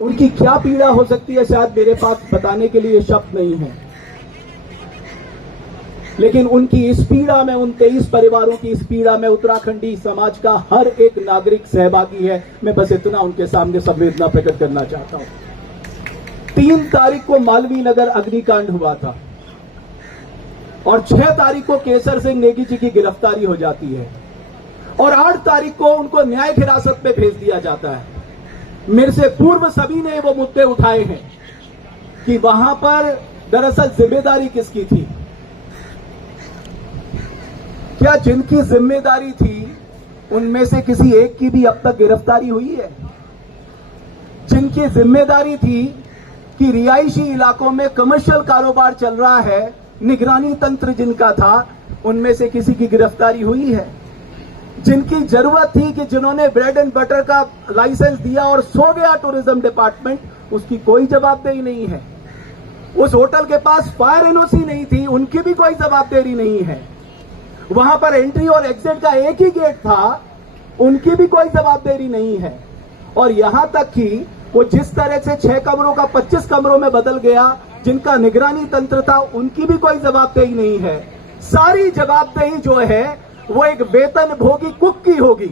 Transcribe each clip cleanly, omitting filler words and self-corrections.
उनकी क्या पीड़ा हो सकती है, शायद मेरे पास बताने के लिए शब्द नहीं है, लेकिन उनकी इस पीड़ा में, उन 23 परिवारों की इस पीड़ा में उत्तराखंडी समाज का हर एक नागरिक सहभागी है। मैं बस इतना उनके सामने संवेदना प्रकट करना चाहता हूं। 3 तारीख को मालवीय नगर अग्निकांड हुआ था और 6 तारीख को केसर सिंह नेगी जी की गिरफ्तारी हो जाती है और 8 तारीख को उनको न्यायिक हिरासत में भेज दिया जाता है। मेरे से पूर्व सभी ने वो मुद्दे उठाए हैं कि वहां पर दरअसल जिम्मेदारी किसकी थी। क्या जिनकी जिम्मेदारी थी उनमें से किसी एक की भी अब तक गिरफ्तारी हुई है? जिनकी जिम्मेदारी थी कि रिहायशी इलाकों में कमर्शियल कारोबार चल रहा है, निगरानी तंत्र जिनका था, उनमें से किसी की गिरफ्तारी हुई है? जिनकी जरूरत थी कि जिन्होंने ब्रेड एंड बटर का लाइसेंस दिया और सो गया टूरिज्म डिपार्टमेंट, उसकी कोई जवाबदेही नहीं है। उस होटल के पास फायर एनओसी नहीं थी, उनकी भी कोई जवाबदेही नहीं है। वहां पर एंट्री और एग्जिट का एक ही गेट था, उनकी भी कोई जवाबदेही नहीं है। और यहां तक कि वो जिस तरह से 6 कमरों का 25 कमरों में बदल गया, जिनका निगरानी तंत्र था, उनकी भी कोई जवाबदेही नहीं है। सारी जवाबदेही जो है वो एक वेतन भोगी कुक की होगी,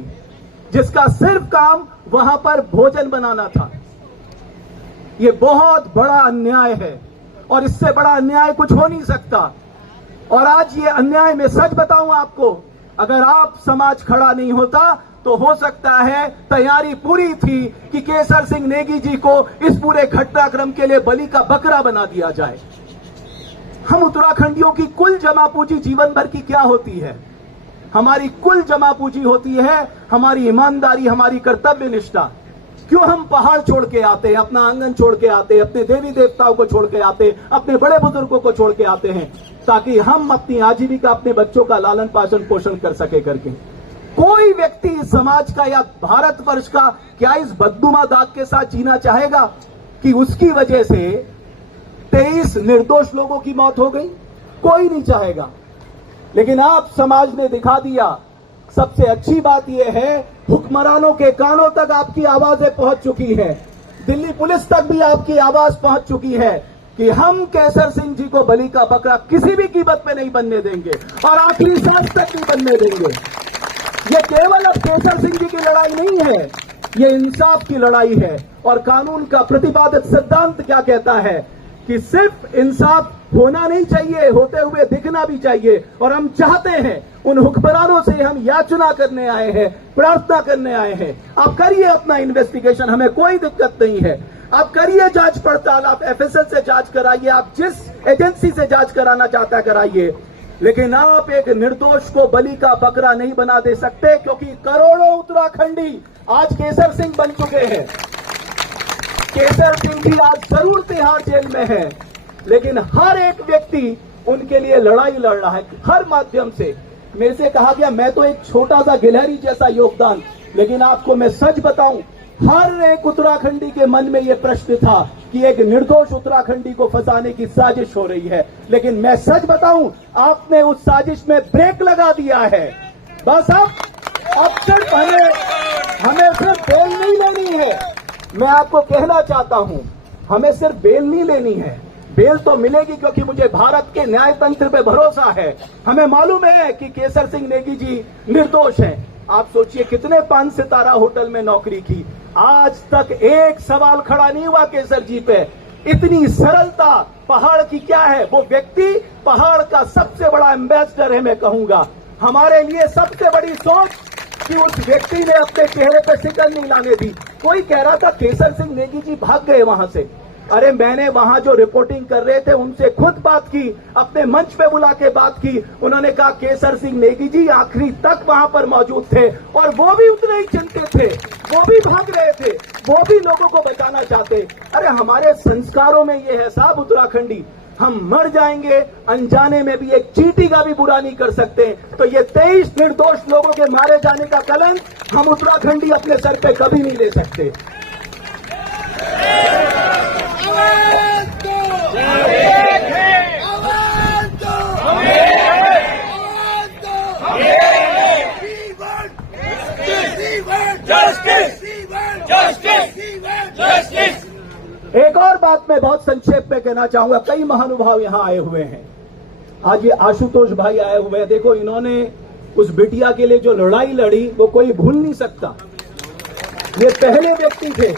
जिसका सिर्फ काम वहां पर भोजन बनाना था। ये बहुत बड़ा अन्याय है और इससे बड़ा अन्याय कुछ हो नहीं सकता। और आज ये अन्याय, मैं सच बताऊं आपको, अगर आप समाज खड़ा नहीं होता तो हो सकता है तैयारी पूरी थी कि केसर सिंह नेगी जी को इस पूरे घटनाक्रम के लिए बलि का बकरा बना दिया जाए। हम उत्तराखंडियों की कुल जमा पूंजी जीवन भर की क्या होती है? हमारी कुल जमा पूंजी होती है हमारी ईमानदारी, हमारी कर्तव्य निष्ठा। क्यों हम पहाड़ छोड़ के आते हैं, अपना आंगन छोड़ के आते हैं, अपने देवी देवताओं को छोड़ के आते हैं, अपने बड़े बुजुर्गों को छोड़ के आते हैं, ताकि हम अपनी आजीविका, अपने बच्चों का लालन पालन पोषण कर सके करके। कोई व्यक्ति इस समाज का या भारतवर्ष का क्या इस बदनुमा दाग के साथ जीना चाहेगा कि उसकी वजह से 23 निर्दोष लोगों की मौत हो गई? कोई नहीं चाहेगा। लेकिन आप समाज ने दिखा दिया। सबसे अच्छी बात यह है, हुक्मरानों के कानों तक आपकी आवाजें पहुंच चुकी है, दिल्ली पुलिस तक भी आपकी आवाज पहुंच चुकी है कि हम केसर सिंह जी को बलि का बकरा किसी भी कीमत पे नहीं बनने देंगे और आखिरी सांस तक नहीं बनने देंगे। ये केवल अब केसर सिंह जी की लड़ाई नहीं है, ये इंसाफ की लड़ाई है। और कानून का प्रतिपादित सिद्धांत क्या कहता है कि सिर्फ इंसाफ होना नहीं चाहिए, होते हुए दिखना भी चाहिए। और हम चाहते हैं, उन हुक्मरानों से हम याचना करने आए हैं, प्रार्थना करने आए हैं, आप करिए अपना इन्वेस्टिगेशन, हमें कोई दिक्कत नहीं है। आप करिए जांच पड़ताल, आप एफएसएल से जांच कराइए, आप जिस एजेंसी से जांच कराना चाहता है कराइए, लेकिन आप एक निर्दोष को बलि का बकरा नहीं बना दे सकते, क्योंकि करोड़ों उत्तराखंडी आज केसर सिंह बन चुके हैं। केसर सिंह भी आज जरूर तिहाड़ जेल में है, लेकिन हर एक व्यक्ति उनके लिए लड़ाई लड़ रहा है हर माध्यम से। मेरे से कहा गया मैं तो एक छोटा सा गिलहरी जैसा योगदान, लेकिन आपको मैं सच बताऊं, हर एक उत्तराखंडी के मन में यह प्रश्न था कि एक निर्दोष उत्तराखंडी को फंसाने की साजिश हो रही है। लेकिन मैं सच बताऊं, आपने उस साजिश में ब्रेक लगा दिया है। बस अब सिर्फ हमें सिर्फ बेल नहीं लेनी है। मैं आपको कहना चाहता हूं, हमें सिर्फ बेल नहीं लेनी है। बेल तो मिलेगी क्योंकि मुझे भारत के न्याय तंत्र पे भरोसा है। हमें मालूम है कि केसर सिंह नेगी जी निर्दोष हैं। आप सोचिए कितने 5 सितारा होटल में नौकरी की, आज तक एक सवाल खड़ा नहीं हुआ केसर जी पे। इतनी सरलता पहाड़ की क्या है? वो व्यक्ति पहाड़ का सबसे बड़ा एम्बेसडर है। मैं कहूंगा हमारे लिए सबसे बड़ी सोच कि उस व्यक्ति ने अपने चेहरे पर शिकन नहीं लाने दी। कोई कह रहा था केसर सिंह नेगी जी भाग गए वहां से। अरे मैंने वहां जो रिपोर्टिंग कर रहे थे उनसे खुद बात की, अपने मंच पे बुला के बात की। उन्होंने कहा केसर सिंह नेगी जी आखिरी तक वहां पर मौजूद थे और वो भी उतने ही चिंतित थे, वो भी भाग रहे थे, वो भी लोगों को बचाना चाहते। अरे हमारे संस्कारों में ये है साहब उत्तराखंडी, हम मर जाएंगे अनजाने में भी, एक चींटी का भी बुरा नहीं कर सकते। तो ये 23 निर्दोष लोगों के मारे जाने का कलंक हम उत्तराखंडी अपने सर पे कभी नहीं ले सकते। Justice! एक और बात मैं बहुत संक्षेप में कहना चाहूंगा, कई महानुभाव यहां आए हुए हैं। आज ये आशुतोष भाई आए हुए हैं, देखो इन्होंने उस बिटिया के लिए जो लड़ाई लड़ी वो कोई भूल नहीं सकता। ये पहले व्यक्ति थे।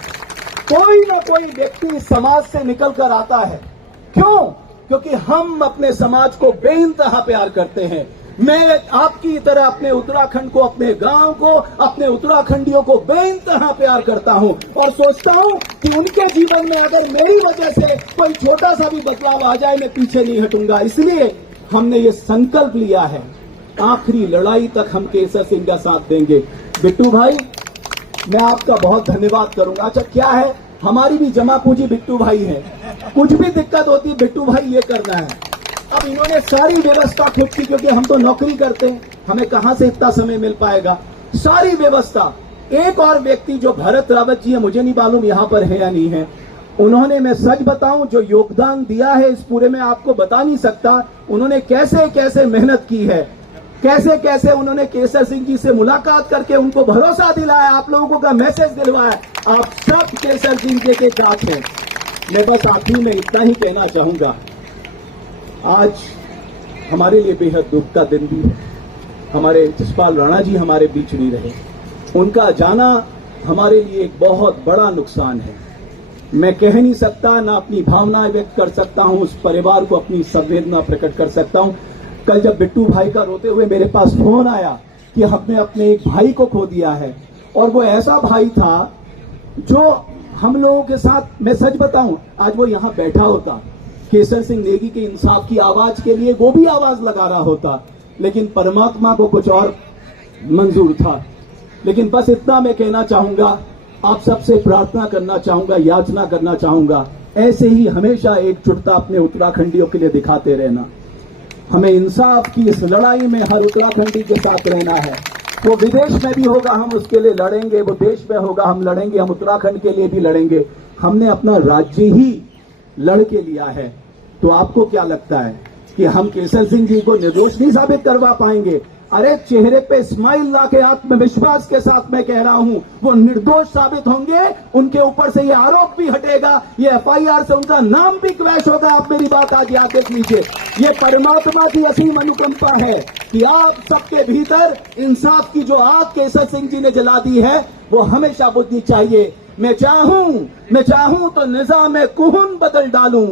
कोई ना कोई व्यक्ति इस समाज से निकल कर आता है। क्यों? क्योंकि हम अपने समाज को बेइंतहा प्यार करते हैं। मैं आपकी तरह अपने उत्तराखंड को, अपने गांव को, अपने उत्तराखंडियों को बेइंतहा प्यार करता हूं और सोचता हूं कि उनके जीवन में अगर मेरी वजह से कोई छोटा सा भी बदलाव आ जाए, मैं पीछे नहीं हटूंगा। इसलिए हमने ये संकल्प लिया है, आखिरी लड़ाई तक हम केसर सिंह का साथ देंगे। बिट्टू भाई, मैं आपका बहुत धन्यवाद करूंगा। अच्छा, क्या है, हमारी भी जमा पूंजी बिट्टू भाई है। कुछ भी दिक्कत होती है बिट्टू भाई ये करना है। अब इन्होंने सारी व्यवस्था खुद की, क्योंकि हम तो नौकरी करते हैं, हमें कहां से इतना समय मिल पाएगा। सारी व्यवस्था। एक और व्यक्ति जो भरत रावत जी है, मुझे नहीं मालूम यहां पर है या नहीं है, उन्होंने, मैं सच बताऊं, जो योगदान दिया है इस पूरे में आपको बता नहीं सकता। उन्होंने कैसे कैसे मेहनत की है, कैसे कैसे उन्होंने केसर सिंह जी से मुलाकात करके उनको भरोसा दिलाया, आप लोगों का मैसेज दिलवाया। आप सब केसर सिंह जी के साथ हैं। मैं बस आखिरी में इतना ही कहना चाहूंगा, आज हमारे लिए बेहद दुख का दिन भी है। हमारे जसपाल राणा जी हमारे बीच नहीं रहे। उनका जाना हमारे लिए एक बहुत बड़ा नुकसान है। मैं कह नहीं सकता, ना अपनी भावनाएं व्यक्त कर सकता हूं, उस परिवार को अपनी संवेदना प्रकट कर सकता हूं। कल जब बिट्टू भाई का रोते हुए मेरे पास फोन आया कि हमने अपने एक भाई को खो दिया है, और वो ऐसा भाई था जो हम लोगों के साथ, मैं सच बताऊं, आज वो यहां बैठा होता, केसर सिंह नेगी के इंसाफ की आवाज के लिए वो भी आवाज लगा रहा होता, लेकिन परमात्मा को कुछ और मंजूर था। लेकिन बस इतना मैं कहना चाहूंगा, आप सबसे प्रार्थना करना चाहूंगा, याचना करना चाहूंगा, ऐसे ही हमेशा एकजुटता अपने उत्तराखंडियों के लिए दिखाते रहना। हमें इंसाफ की इस लड़ाई में हर उत्तराखंडी के साथ रहना है। वो विदेश में भी होगा, हम उसके लिए लड़ेंगे, वो देश में होगा, हम लड़ेंगे, हम उत्तराखंड के लिए भी लड़ेंगे। हमने अपना राज्य ही लड़ के लिया है, तो आपको क्या लगता है कि हम केसर सिंह जी को निर्दोष नहीं साबित करवा पाएंगे? अरे, चेहरे पे स्माइल ला के आत्मविश्वास के साथ मैं कह रहा हूं, वो निर्दोष साबित होंगे। उनके ऊपर से ये आरोप भी हटेगा, ये एफआईआर से उनका नाम भी क्रैश होगा। आप मेरी बात आज याद देख लीजिए। ये परमात्मा की असीम अनुकंपा है कि आप सबके भीतर इंसाफ की जो आग केसर सिंह जी ने जला दी है, वो हमेशा बुझनी चाहिए। मैं चाहूं तो निजाम कुहन बदल डालूं,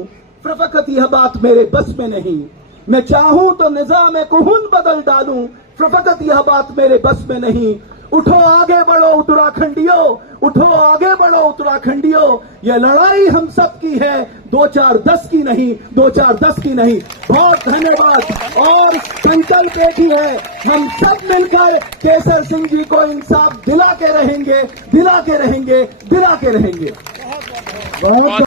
फकत यह बात मेरे बस में नहीं। मैं चाहूं तो निजाम कुहन बदल डालूं, फकत यह बात मेरे बस में नहीं। उठो आगे बढ़ो उत्तराखंडियों, उठो आगे बढ़ो उत्तराखंडियों। यह लड़ाई हम सब की है, 2-4-10 की नहीं, 2-4-10 की नहीं। बहुत धन्यवाद। और संकल्प एक ही है, हम सब मिलकर केसर सिंह जी को इंसाफ दिला के रहेंगे, दिला के रहेंगे, दिला के रहेंगे। बहुत